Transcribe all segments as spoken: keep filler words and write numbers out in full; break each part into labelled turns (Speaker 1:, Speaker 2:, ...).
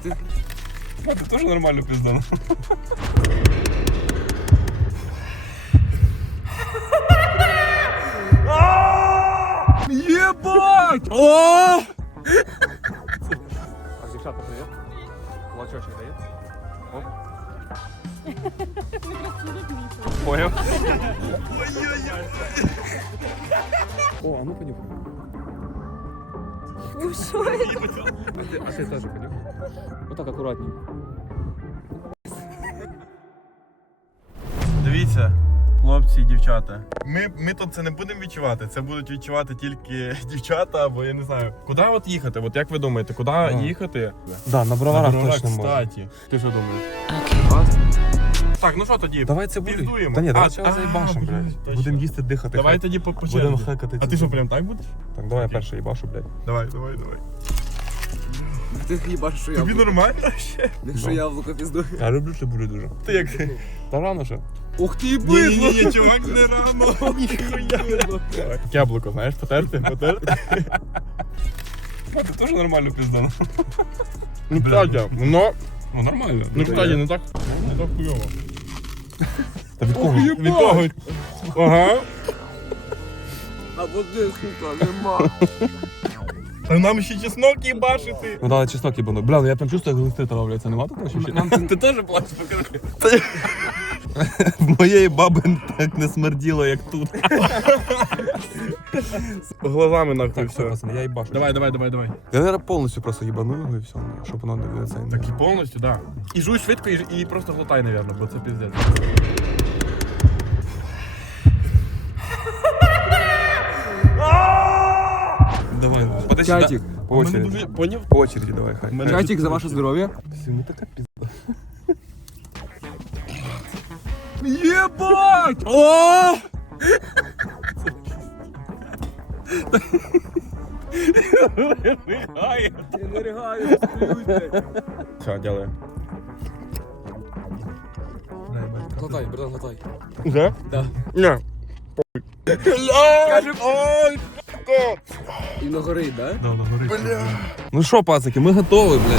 Speaker 1: А, ты тоже нормально пизданул? Ебать! О!
Speaker 2: А девчата, привет. Кулачочек дает. Оп. Понял? О, а ну понюхай.
Speaker 3: Фу, что это?
Speaker 2: А ты, а ты тоже понюхай. Вот так аккуратненько.
Speaker 1: Дивіться, хлопці і дівчата. Ми, ми тут це не будемо відчувати, це будуть відчувати тільки дівчата, або я не знаю. Куди от їхати? От як ви думаєте, куди
Speaker 2: А.
Speaker 1: їхати?
Speaker 2: Да, на броварах точно можна.
Speaker 1: кстати. Ти що думаєш? Так, ну що тоді?
Speaker 2: Давай це буде.
Speaker 1: Піздуємо.
Speaker 2: Та ні,
Speaker 1: А,
Speaker 2: давай зараз
Speaker 1: а,
Speaker 2: заїбашим,
Speaker 1: блін,
Speaker 2: блядь.
Speaker 1: точно.
Speaker 2: Будемо їсти, дихати.
Speaker 1: Давай
Speaker 2: хай.
Speaker 1: тоді по, по
Speaker 2: Будемо
Speaker 1: черзі.
Speaker 2: хекати.
Speaker 1: А ти що, прям так будеш?
Speaker 2: Так, давай я
Speaker 1: Окей.
Speaker 2: перший їбашу, блядь.
Speaker 1: Давай, давай, давай.
Speaker 4: Ти їбаш, що
Speaker 1: Тобі
Speaker 4: яблуко.
Speaker 1: нормально ще?
Speaker 4: Що яблуко піздує.
Speaker 2: Я люблю цибулю дуже.
Speaker 1: Ти як?
Speaker 2: Та рано ще.
Speaker 4: Ух ти,
Speaker 1: Ні,
Speaker 4: бидло!
Speaker 1: ні, ні, чувак, не рано. Ніхуя. Яблуко, знаєш, потерти, потерти. А, ти теж нормально пізданув?
Speaker 2: Ну, кстати, воно...
Speaker 1: Ну, нормально.
Speaker 2: Ну, кстати,
Speaker 1: не так, не так хуйово.
Speaker 2: Та від кого?
Speaker 1: Від того. Ага.
Speaker 4: А води, сука, нема.
Speaker 1: А нам ще чеснок їбашити.
Speaker 2: Ну, дали чеснок їбану. Бля, ну я прям чувствую, як листи травляться. Нема такого ще?
Speaker 1: Ти теж плачеш, покажи.
Speaker 2: В моєї баби так не смерділо, як тут.
Speaker 1: Глазами нахуй
Speaker 2: Так, все,
Speaker 1: все.
Speaker 2: пацани, я їбашу.
Speaker 1: Давай, давай, давай, давай.
Speaker 2: Я, наверное, повністю просто їбану його і все, щоб воно не це.
Speaker 1: Так і повністю, да. І жуй швидко, і, і просто глотай, наверное, бо це піздець.
Speaker 2: Давай, подожди.
Speaker 4: Чатик.
Speaker 2: да. По очереді.
Speaker 1: Поняв?
Speaker 2: По очереді давай, хай.
Speaker 1: Мене-
Speaker 4: Чатик за ваше здоров'я.
Speaker 2: Ну така пізда.
Speaker 1: Єбать! О! Ригає.
Speaker 4: Ти не ригаю,
Speaker 1: Все, дякую.
Speaker 4: Глотай, братан, глотай.
Speaker 1: Уже?
Speaker 4: Да.
Speaker 1: Не.
Speaker 4: Каже,
Speaker 1: ой!
Speaker 4: І на горить, да?
Speaker 2: Да, да, горить. Бля. Ну що, пацаки, ми готові, блядь.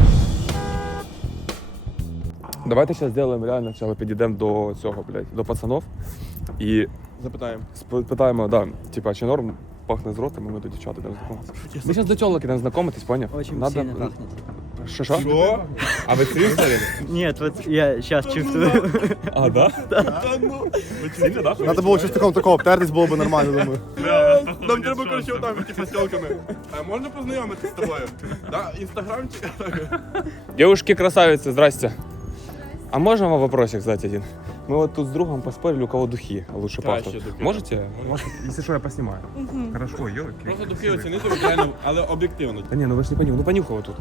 Speaker 2: Давайте зараз зробимо реально, спочатку підійдемо до цього, блядь, до пацанов. І
Speaker 1: Запитаємо.
Speaker 2: спитаємо, да, типа, чи норм пахне з ротом, і ми до дівчат йдемо знайомитися. Ми зараз до тілок йдемо знайомитись, поняв?
Speaker 5: Очень
Speaker 2: Надо...
Speaker 5: сильно пахнет.
Speaker 2: Що, що?
Speaker 1: Що?
Speaker 2: А ви серйозно?
Speaker 5: Нет, вот я сейчас чувствую.
Speaker 2: А, да?
Speaker 1: Та ну. Ви сильно, да?
Speaker 6: Надо було щось такого такого обтертись, було б нормально, думаю.
Speaker 1: Нам треба, коротше, отам, типа, з тілками. А можна познайомитися з тобою? Да, інстаграмчик.
Speaker 2: Девушки красавицы, здрасте. А можно вам вопросик задать один? Мы вот тут с другом поспорили, у кого духи лучше
Speaker 1: Краще
Speaker 2: пахнут.
Speaker 1: духи.
Speaker 2: Можете? Если что, я поснимаю. Хорошо, ёлки.
Speaker 1: Просто духи оцінити, реально, але об'єктивно.
Speaker 2: Да не, ну вы ж не понюхали. Ну понюхай вот тут.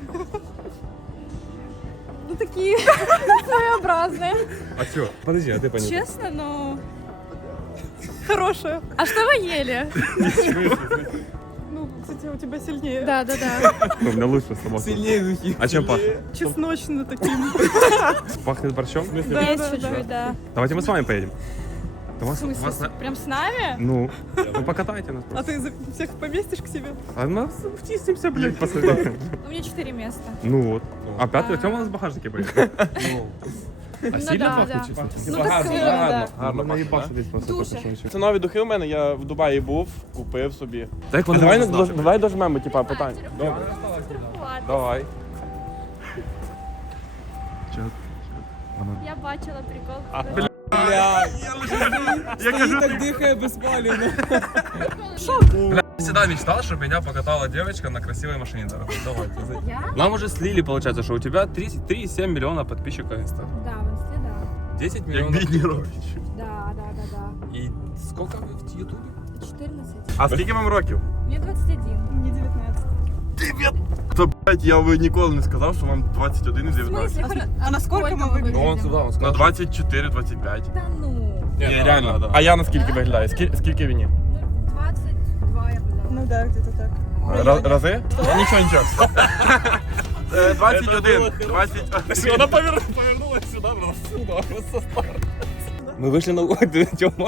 Speaker 3: Ну такие своеобразные.
Speaker 2: А все? Подожди, а ты понюхай.
Speaker 3: Честно, но хорошие. А что вы ели?
Speaker 7: Ну, кстати, у тебя сильнее.
Speaker 3: Да, да, да.
Speaker 2: Ну, у меня лучше сама.
Speaker 4: Сильніше духи.
Speaker 2: А чем пахнет?
Speaker 7: Чесночно таким.
Speaker 2: Пахнет борщом?
Speaker 3: Есть
Speaker 7: да,
Speaker 3: чуть-чуть, да.
Speaker 2: Давайте мы с вами поедем. Да
Speaker 3: В
Speaker 2: вас,
Speaker 3: смысле,
Speaker 2: вас
Speaker 3: с-
Speaker 2: на-
Speaker 3: прям с нами?
Speaker 2: Ну, ну покатайте нас
Speaker 7: А
Speaker 2: просто.
Speaker 7: ты за- всех поместишь к себе?
Speaker 2: А нас втиснемся, блядь, посадим.
Speaker 3: У меня четыре места.
Speaker 2: Ну вот. А пятый, Тёма у нас в багажнике поедет. А
Speaker 3: Ну
Speaker 2: сильно
Speaker 3: да,
Speaker 2: пахнет,
Speaker 3: да.
Speaker 2: честно?
Speaker 3: Ну так
Speaker 1: гарно,
Speaker 3: э,
Speaker 1: гарно.
Speaker 3: да.
Speaker 1: Гарно
Speaker 2: Ну,
Speaker 1: пахне,
Speaker 2: наїбався
Speaker 1: да?
Speaker 2: десь просто
Speaker 3: Дуже.
Speaker 2: потому що-
Speaker 1: Це нові духи у мене, я в Дубаї був, купив собі.
Speaker 2: Так,
Speaker 1: А
Speaker 2: вони
Speaker 1: давай,
Speaker 2: можна
Speaker 1: дож-
Speaker 2: знати.
Speaker 1: давай дожмемо, типа, питання. Добре.
Speaker 2: Давай.
Speaker 3: Я бачила прикол.
Speaker 1: Бля, я кажу,
Speaker 4: Так дихає безпалівно.
Speaker 2: Бля, я всегда мечтал, чтобы меня покатала девочка на красивой машине дорогой. Давай. ты за-
Speaker 3: Я?
Speaker 2: Нам уже слили, получается, что у тебя три и семь миллиона подписчиков инста.
Speaker 3: Да, в инсте, да.
Speaker 2: десять
Speaker 1: як
Speaker 2: миллионов.
Speaker 1: бідні робить.
Speaker 3: Да, да, да, да.
Speaker 2: И сколько вы в ютубе?
Speaker 3: четырнадцать.
Speaker 1: А скільки вам років?
Speaker 3: Мне двадцать один.
Speaker 7: Мне девятнадцать.
Speaker 1: То, блядь, я би ніколи не сказав, що вам двадцять один і
Speaker 3: В
Speaker 1: дев'ятнадцять.
Speaker 3: смысле?
Speaker 7: А насколько мы выглядим?
Speaker 2: Ну, он сюда, он
Speaker 1: На
Speaker 2: сказал.
Speaker 1: двадцять чотири двадцять п'ять.
Speaker 3: Да ну.
Speaker 2: Ні,
Speaker 1: Ні,
Speaker 2: да,
Speaker 1: реально.
Speaker 2: да, да.
Speaker 1: А я наскільки виглядаю? Скільки, скільки мені?
Speaker 3: Ну, двадцать два я была.
Speaker 7: Ну да, где-то так.
Speaker 1: Ра- Рази? Нічого, нічого. Е, двадцять один. двадцять...
Speaker 2: Вона повернулась сюда, просто Мы вышли на улицу, Тёма.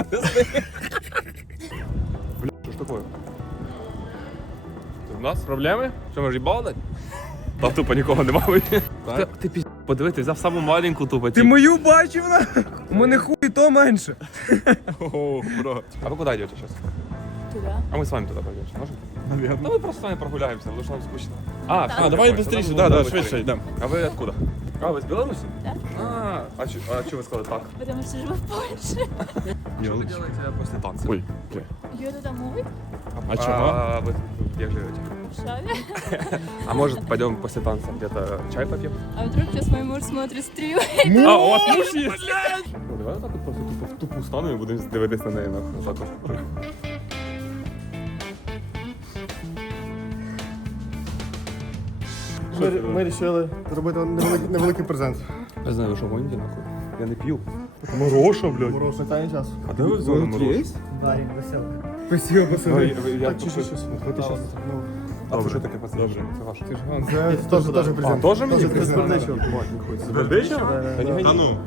Speaker 2: Бля, что ж такое? У нас проблемы? Что, мы же ебал дать? Там тупо нікого немає. Ти, ти пі... подиви, ти взяв саму маленьку тупо.
Speaker 4: Ти мою бачив на? У мене хуй то менше.
Speaker 2: О, бро. А ви куди йдете зараз?
Speaker 3: Туда.
Speaker 2: А ми з вами туди пойдемо, можемо? Наверное. Ну ми просто з вами прогуляємося, тому що нам скучно. А,
Speaker 1: А, давай быстрее, да, да, швидше йдемо.
Speaker 2: А ви откуда? А, ви з Білорусі?
Speaker 3: Да.
Speaker 2: А, а чо, а чо ви сказали так?
Speaker 3: Потому что живу в Польше.
Speaker 2: Що ви робите після танців?
Speaker 1: Ой.
Speaker 3: Еду домой.
Speaker 1: А чого?
Speaker 2: А ви як живете?
Speaker 3: В Шаве.
Speaker 2: А может пойдем после танца где-то чай попьем?
Speaker 3: А вдруг сейчас мой муж смотрит стрим?
Speaker 2: А, у вас муж є? Ну давай так от просто тупо в тупу стану і будемо дивитись на неї нахуй. Так от.
Speaker 6: Ми, ми вирішили зробити невеликий, невеликий презент.
Speaker 2: Я знаю, що гоните нахуй. Я не п'ю. Мороша, блядь.
Speaker 6: Мороз, останній час.
Speaker 2: А де ви взяли мороз?
Speaker 5: Дарик, веселка.
Speaker 4: Спасибо, пацани.
Speaker 2: Я
Speaker 6: Так, чи що, щось? Ти щас, ну,
Speaker 2: А це що таке, пацан? Добре. Це ваше.
Speaker 6: Це теж теж презент.
Speaker 2: А, теж мені
Speaker 6: Теж
Speaker 2: презент?
Speaker 6: презент.
Speaker 2: Бердича?
Speaker 1: Та ну.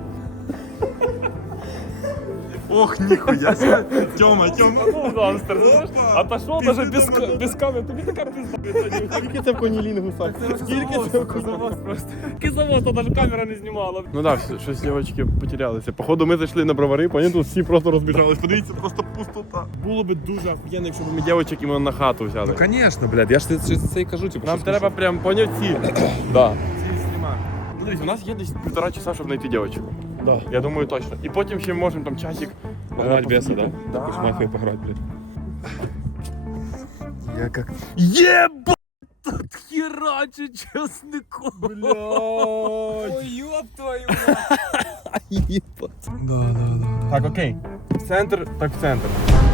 Speaker 1: Ох, ніхуя себе. Тьома, Тьома.
Speaker 2: Отошел даже без, без камер. Тобі така пизда.
Speaker 6: Скільки це в конілінгу, Сак? Скільки це в
Speaker 2: Завоз просто. Який завоз, то навіть камера не знімала.
Speaker 1: Ну так, да, щось дівчатки потерялися. Походу ми зайшли на бровари, поняли, тут всі просто розбіжались. Подивіться, просто пустота. Було би дуже офігенно, якщо б ми дівчаток іменно на хату взяли.
Speaker 2: Ну, конечно, блядь, я ж це, це і кажу, типу,
Speaker 1: Нам
Speaker 2: що
Speaker 1: треба прям, поняв, ці.
Speaker 2: Да.
Speaker 1: Ну, дивіться, у нас є десь півтора часа, щоб знайти дівчинку. Да. Я думаю, точно. І потім ще можемо там часик
Speaker 2: Погнать беса, да?
Speaker 1: Да.
Speaker 2: Якусь мафію пограти, блядь.
Speaker 1: Я як...
Speaker 2: Єба! Тут хераче чесником.
Speaker 1: Блядь.
Speaker 4: Ой, ёб твою мать.
Speaker 1: Так, окей. В центр, так в центр.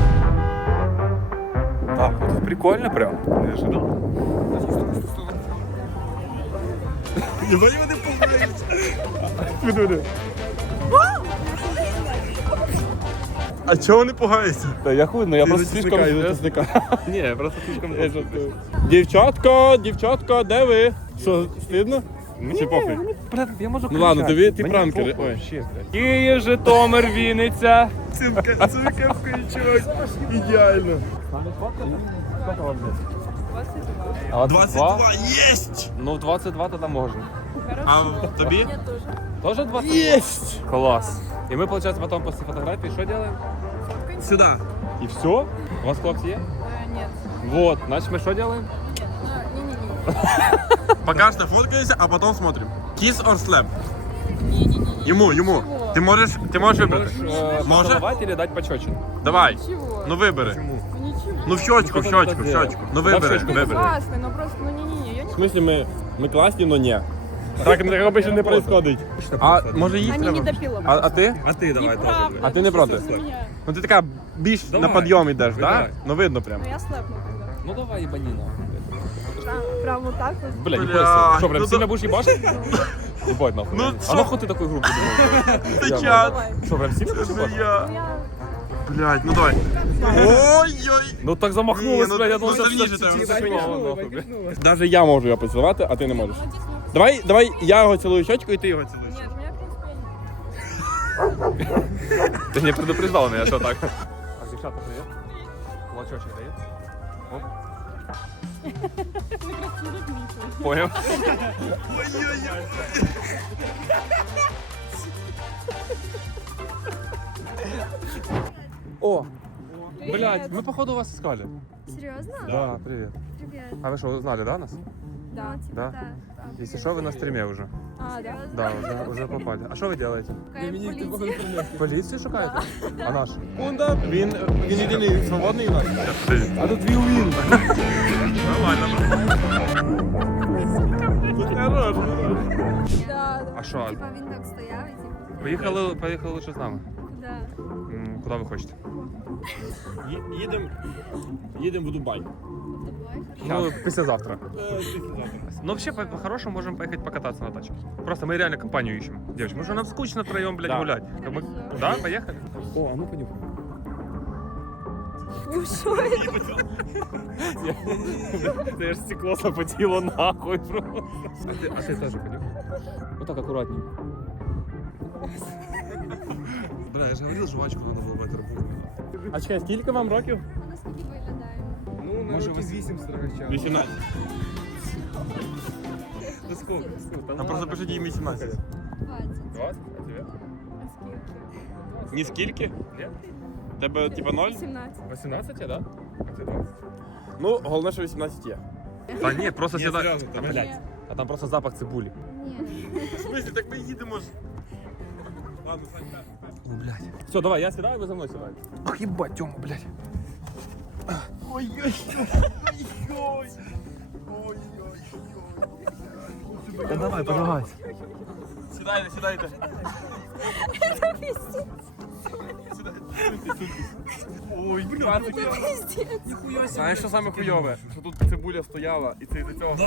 Speaker 2: Так, это прикольно прям. Не ожидал.
Speaker 1: Не бої вони пограють. Диви, диви. А чого вони пугаються?
Speaker 2: Да я хуй, но я
Speaker 1: Ти
Speaker 2: просто
Speaker 1: за
Speaker 2: слишком...
Speaker 1: чесника, я за чесника.
Speaker 2: Не, я просто слишком...
Speaker 1: Дівчатка, дівчатка, де ви? Що, стидно? Чи похуй?
Speaker 2: Блядь, я можу
Speaker 1: Ну ладно,
Speaker 2: кричати.
Speaker 1: диви, ти
Speaker 2: Мені
Speaker 1: пранкери.
Speaker 2: похуй,
Speaker 1: Ой.
Speaker 2: ще, блядь. Київ, Житомир, Вінниця.
Speaker 1: Цинка, це кепка, чувак. Ідеально.
Speaker 2: А
Speaker 1: двадцять два, єсть!
Speaker 2: Ну, в двадцять два тогда можно.
Speaker 1: А тобі?
Speaker 3: Я тоже.
Speaker 2: Тоже двадцать два?
Speaker 1: Єсть!
Speaker 2: Класс. И мы, получается, потом после фотографии что делаем?
Speaker 1: Сюди.
Speaker 2: И все? У вас хлопцы есть?
Speaker 3: Э, Нет.
Speaker 2: Вот, значит, мы что делаем?
Speaker 3: А, Не-не-не.
Speaker 1: Пока что фоткаемся, а потом смотрим. Kiss or slap?
Speaker 3: Не-не-не.
Speaker 1: Йому, йому.
Speaker 3: Чего?
Speaker 1: Ти можеш, ти можеш вибрати?
Speaker 2: э,
Speaker 1: Може?
Speaker 2: поцеловать или дать пощечину?
Speaker 1: Давай.
Speaker 3: Чего?
Speaker 1: Ну вибери.
Speaker 3: Ничего.
Speaker 1: Ну в щочку, в
Speaker 2: Ну,
Speaker 1: щочку, в
Speaker 2: тоді.
Speaker 1: щочку. Ну
Speaker 2: Так,
Speaker 1: вибери,
Speaker 2: щочку.
Speaker 3: Ты
Speaker 1: вибери.
Speaker 3: классный, но просто, ну не-не-не, я не...
Speaker 1: В смысле ми, ми класні, но ні. Так обично не происходить. А може їй
Speaker 3: Они не
Speaker 1: треба?
Speaker 3: допила.
Speaker 1: А, а ти?
Speaker 2: А ты давай
Speaker 3: Неправда.
Speaker 1: А ти не проти?
Speaker 3: Без меня.
Speaker 1: Ну ти така більш
Speaker 2: Давай.
Speaker 1: на підйом йдеш, так?
Speaker 2: Вибирай.
Speaker 1: Ну видно прям.
Speaker 3: Ну я слэпну тогда.
Speaker 2: Ну давай, ебани нахуй.
Speaker 3: Да, прям вот так вот.
Speaker 2: Бля, не
Speaker 1: Бля,
Speaker 2: бойся. Что, прям
Speaker 1: ну
Speaker 2: сильно
Speaker 1: да-
Speaker 2: будешь ебашить? Ебать нахуй.
Speaker 1: Ну,
Speaker 2: А
Speaker 1: что?
Speaker 2: нахуй ты такой группы думаешь?
Speaker 1: Ти
Speaker 2: Я-
Speaker 1: чат.
Speaker 3: Давай.
Speaker 2: Что, прям сильно будешь
Speaker 1: Це
Speaker 2: ебашить?
Speaker 1: я.
Speaker 3: Ну я...
Speaker 1: Блядь, ну давай. Ой-ой.
Speaker 2: Ну так замахнулась,
Speaker 1: Не, ну,
Speaker 2: бля, я
Speaker 1: ну,
Speaker 2: думал,
Speaker 1: сильніше
Speaker 2: что
Speaker 1: треба.
Speaker 2: нахуй, бля.
Speaker 1: Навіть я можу його поцілувати, а ти не можеш. Давай, давай я його цілую в щочку і ти його цілуєш.
Speaker 3: Нет, у меня, в принципе, нет.
Speaker 2: Ты не предупреждал меня, что так? А девчата, привет. Кулачочек дает? Оп. Понял. О! Блять, мы походу вас искали.
Speaker 8: Серьезно?
Speaker 2: Да, привет.
Speaker 8: Привет.
Speaker 2: А вы что, узнали, да, нас?
Speaker 8: Да, типа,
Speaker 2: Да?
Speaker 8: да.
Speaker 2: Если что, вы на стриме уже.
Speaker 8: А, да?
Speaker 2: Да, уже, уже попали. А что вы делаете?
Speaker 8: Какая полиция?
Speaker 2: Полицию шукаете? А наш?
Speaker 1: Он, да, він, він єдиний свободний у нас.
Speaker 2: А тут вил-вил.
Speaker 1: Нормально. Хорош.
Speaker 8: Да, да.
Speaker 2: А що?
Speaker 8: Типа він так стояв і типу.
Speaker 2: Поїхали, поїхали лише з нами.
Speaker 8: Да.
Speaker 2: М, Куди ви хочете?
Speaker 1: Їдемо їдем в Дубай.
Speaker 2: Ну, післязавтра. Ну, вообще, по- по-хорошему, можем поехать покататься на тачке. Просто мы реально компанию ищем. Девочки, может, нам скучно втроем, блядь,
Speaker 1: Да.
Speaker 2: гулять? Как мы- Да, поехали? О, а ну понюхай.
Speaker 8: Ну що?
Speaker 2: Ты аж стекло запотело нахуй просто. А ты, а ты тоже понюхай. Вот так аккуратненько. Бля, я же говорил, жвачку надо было в эту работу.
Speaker 1: А чекай, скільки вам років?
Speaker 8: Ми наскільки виглядаємо?
Speaker 4: Ну, на
Speaker 2: Може,
Speaker 4: років
Speaker 2: ви-
Speaker 4: вісім строгача.
Speaker 1: вісімнадцять.
Speaker 2: Да сколько?
Speaker 1: Нам просто пишуть їм вісімнадцять.
Speaker 8: двадцять.
Speaker 2: двадцать? А тебе?
Speaker 8: А скільки?
Speaker 1: Ні скільки?
Speaker 2: Нет?
Speaker 1: Тебе типа ноль?
Speaker 8: сімнадцять.
Speaker 2: восемнадцать, да? А тебе двадцать?
Speaker 1: Ну, головне, що вісімнадцять є.
Speaker 2: Та ні, просто
Speaker 1: Ні,
Speaker 2: сюди.
Speaker 1: серйозно,
Speaker 2: Та,
Speaker 1: тебе-
Speaker 2: блядь. А там просто запах цибулі.
Speaker 8: Ні.
Speaker 1: В смысле, так ми їдемо ж. Ладно, Сань,
Speaker 2: О, блядь. Все, давай, я сідаю, ви за мною сідаєте.
Speaker 4: Ах, їбать, Тьома, блядь.
Speaker 1: Ой-ой-ой. Ой-ой-ой.
Speaker 4: Та давай, подавайся.
Speaker 1: Сідайте, сідайте. Ой, блядь. Знаєш, що саме хуйове? Що тут цибуля стояла і це із-за цього.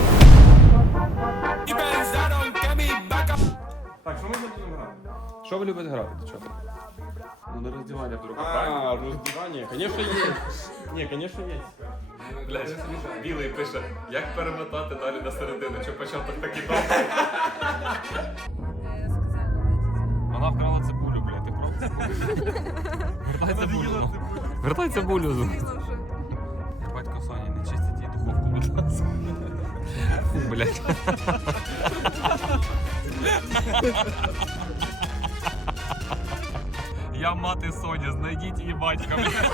Speaker 1: Так, що ми будемо грати?
Speaker 2: Що ви любите грати, дівчата? Ну, на роздівання вдруг.
Speaker 1: А, роздівання. Конечно, є. Ні, конечно, є.
Speaker 2: Блядь, білий пише, як перемотати далі до середини, чи початок такий довгий.
Speaker 8: Я сказала.
Speaker 2: Вона вкрала цибулю, блядь, ти правда? Вертай цибулю. Вертай цибулю.
Speaker 8: З'їла вже.
Speaker 2: Я батько Соні, не чистіть їй духовку, будь ласка. Фу, блядь. Я мати Соні, знайдіть її батька.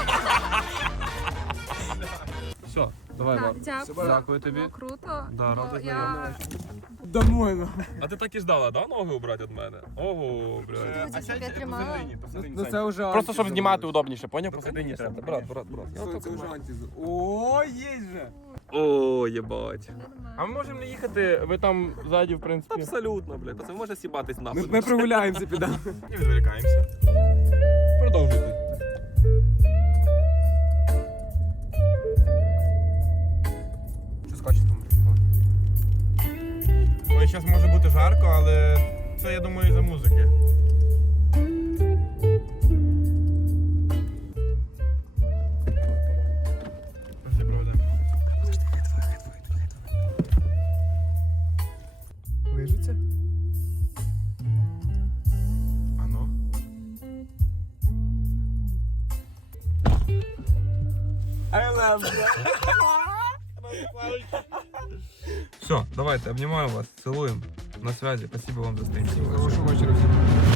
Speaker 2: Все, давай,
Speaker 8: Так,
Speaker 2: Вар.
Speaker 8: дякую.
Speaker 2: Дякую тобі.
Speaker 8: Було круто.
Speaker 2: Да,
Speaker 8: Бо
Speaker 2: радий
Speaker 8: я
Speaker 4: Домой, ну.
Speaker 2: А ти так і ждала, да, ноги убрати від мене? Ого, блядь.
Speaker 8: Друзі, щоб я тримала.
Speaker 4: Ну це вже
Speaker 1: Просто щоб знімати удобніше, поняв?
Speaker 2: Посередині треба. Брат, брат, брат.
Speaker 4: Це, це вже антизу. О, є же.
Speaker 2: О, єбать.
Speaker 1: А ми можемо не їхати, ви там ззаді, в принципі.
Speaker 2: Абсолютно, блядь. Пацан може сібатись
Speaker 4: Ми,
Speaker 2: нахуй.
Speaker 4: ми прогуляємося, підемо.
Speaker 1: Не відволікаємося. Продовжуйте.
Speaker 2: Що з качеством?
Speaker 1: Ой, зараз може бути жарко, але це, я думаю, із-за музики. Пошли проведемо.
Speaker 4: Лижуться?
Speaker 1: А ну.
Speaker 2: Все, давайте, обнімаю вас, цілуємо. На связи, спасибо вам за стрім.
Speaker 4: Хорошого вечора всім.